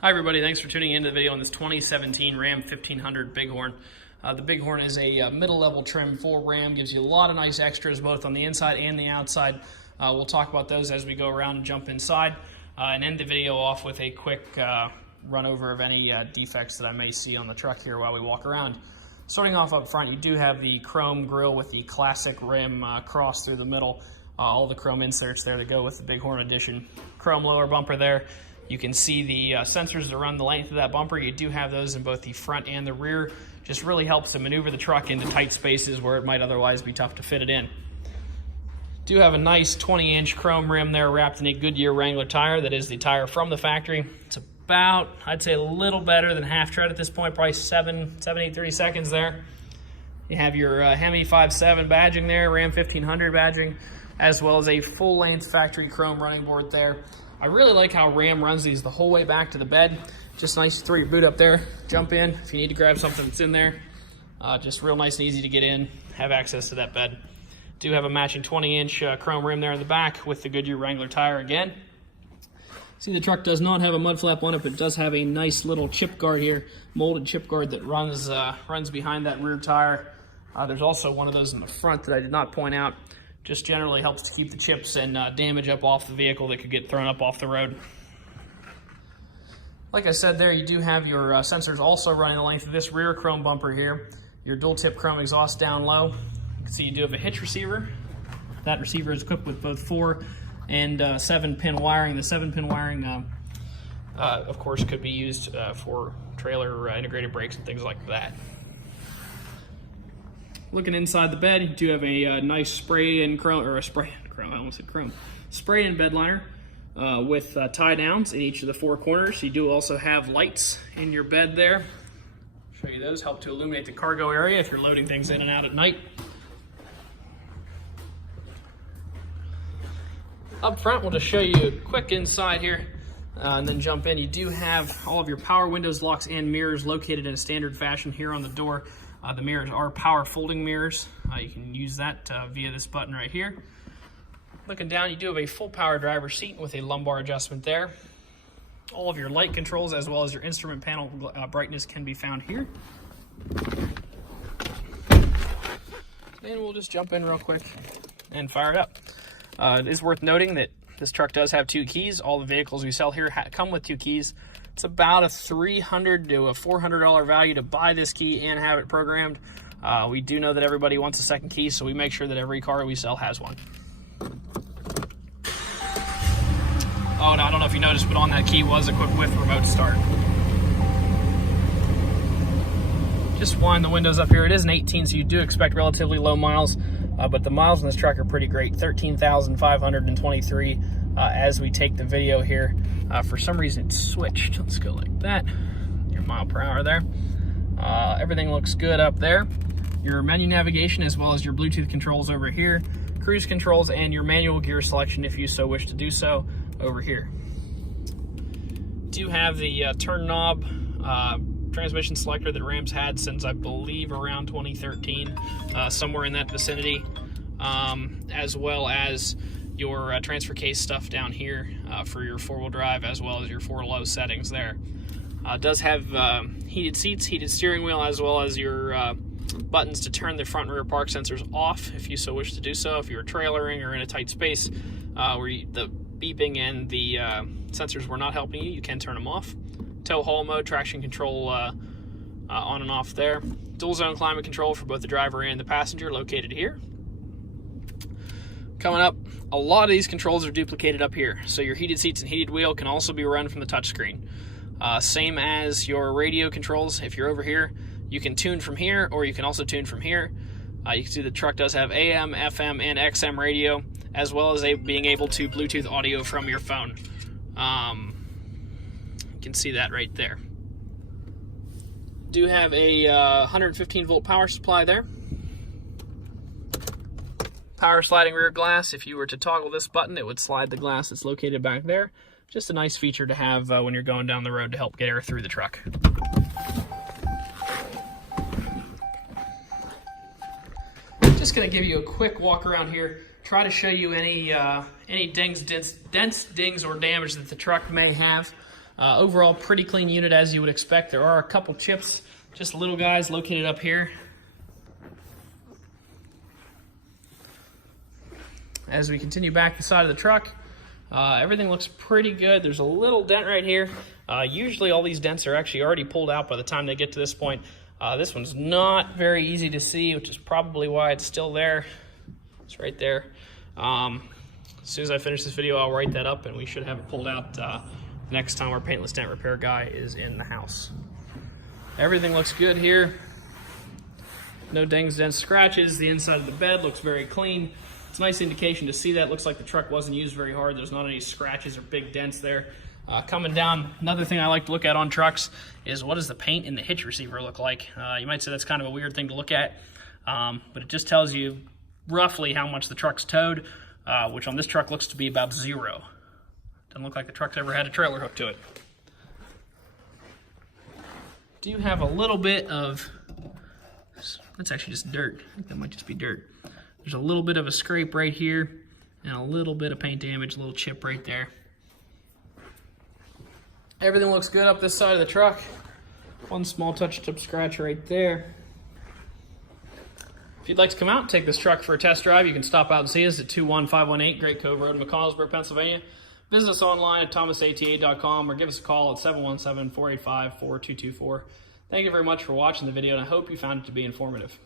Hi everybody, thanks for tuning into the video on this 2017 Ram 1500 Bighorn. The Bighorn is a middle-level trim for Ram, gives you a lot of nice extras both on the inside and the outside. We'll talk about those as we go around and jump inside and end the video off with a quick run over of any defects that I may see on the truck here while we walk around. Starting off up front, you do have the chrome grille with the classic rim cross through the middle. All the chrome inserts there that go with the Bighorn edition. Chrome lower bumper there. You can see the sensors that run the length of that bumper. You do have those in both the front and the rear. Just really helps to maneuver the truck into tight spaces where it might otherwise be tough to fit it in. Do have a nice 20-inch chrome rim there wrapped in a Goodyear Wrangler tire. That is the tire from the factory. It's about, I'd say, a little better than half tread at this point, probably 8/32 there. You have your HEMI 5.7 badging there, Ram 1500 badging, as well as a full-length factory chrome running board there. I really like how Ram runs these the whole way back to the bed. Just nice to throw your boot up there, jump in if you need to grab something that's in there. Just real nice and easy to get in, have access to that bed. Do have a matching 20-inch chrome rim there in the back with the Goodyear Wrangler tire again. See, the truck does not have a mud flap on it, but it does have a nice little chip guard here, molded chip guard that runs behind that rear tire. There's also one of those in the front that I did not point out. Just generally helps to keep the chips and damage up off the vehicle that could get thrown up off the road. Like I said there, you do have your sensors also running the length of this rear chrome bumper here. Your dual tip chrome exhaust down low. You can see you do have a hitch receiver. That receiver is equipped with both 4 and 7-pin wiring. The 7-pin wiring, of course, could be used for trailer integrated brakes and things like that. Looking inside the bed, you do have a nice spray and bed liner with tie downs in each of the 4 corners. You do also have lights in your bed there. Show you those, help to illuminate the cargo area if you're loading things in and out at night. Up front, we'll just show you a quick inside here and then jump in. You do have all of your power windows, locks, and mirrors located in a standard fashion here on the door. The mirrors are power folding mirrors. You can use that via this button right here. Looking down, you do have a full power driver's seat with a lumbar adjustment there. All of your light controls as well as your instrument panel brightness can be found here. And we'll just jump in real quick and fire it up. It is worth noting that this truck does have 2 keys. All the vehicles we sell here come with 2 keys. It's about a $300 to a $400 value to buy this key and have it programmed. We do know that everybody wants a second key, so we make sure that every car we sell has one. Oh, no, I don't know if you noticed, but on that key was equipped with remote start. Just wind the windows up here. It is an 18, so you do expect relatively low miles, but the miles on this truck are pretty great, 13,523 as we take the video here. For some reason it switched. Let's go like that. Your mile per hour there. Everything looks good up there. Your menu navigation as well as your Bluetooth controls over here. Cruise controls and your manual gear selection if you so wish to do so over here. Do have the turn knob transmission selector that Ram's had since I believe around 2013, somewhere in that vicinity, as well as your transfer case stuff down here for your 4-wheel drive as well as your 4-low settings there. Does have heated seats, heated steering wheel, as well as your buttons to turn the front and rear park sensors off if you so wish to do so. If you're trailering or in a tight space where the beeping and the sensors were not helping you, you can turn them off. Tow haul mode, traction control on and off there. Dual zone climate control for both the driver and the passenger located here. Coming up, a lot of these controls are duplicated up here. So your heated seats and heated wheel can also be run from the touchscreen. Same as your radio controls. If you're over here, you can tune from here, or you can also tune from here. You can see the truck does have AM, FM, and XM radio, as well as being able to Bluetooth audio from your phone. You can see that right there. Do have a 115 volt power supply there. Power sliding rear glass. If you were to toggle this button, it would slide the glass that's located back there. Just a nice feature to have when you're going down the road to help get air through the truck. Just going to give you a quick walk around here, try to show you any dings, dents, dings, or damage that the truck may have. Overall, pretty clean unit as you would expect. There are a couple chips, just little guys located up here. As we continue back the side of the truck, everything looks pretty good. There's a little dent right here. Usually all these dents are actually already pulled out by the time they get to this point. This one's not very easy to see, which is probably why it's still there. It's right there. As soon as I finish this video, I'll write that up and we should have it pulled out next time our paintless dent repair guy is in the house. Everything looks good here. No dings, dents, scratches. The inside of the bed looks very clean. It's a nice indication to see that. Looks like the truck wasn't used very hard. There's not any scratches or big dents there. Coming down, another thing I like to look at on trucks is what does the paint in the hitch receiver look like? You might say that's kind of a weird thing to look at, but it just tells you roughly how much the truck's towed, which on this truck looks to be about 0. Doesn't look like the truck's ever had a trailer hooked to it. Do have a little bit of, that's actually just dirt. I think that might just be dirt. There's a little bit of a scrape right here and a little bit of paint damage, a little chip right there. Everything looks good up this side of the truck. One small touch-up scratch right there. If you'd like to come out and take this truck for a test drive, you can stop out and see us at 21518 Great Cove Road in McConnellsburg, Pennsylvania. Visit us online at thomasata.com or give us a call at 717-485-4224. Thank you very much for watching the video, and I hope you found it to be informative.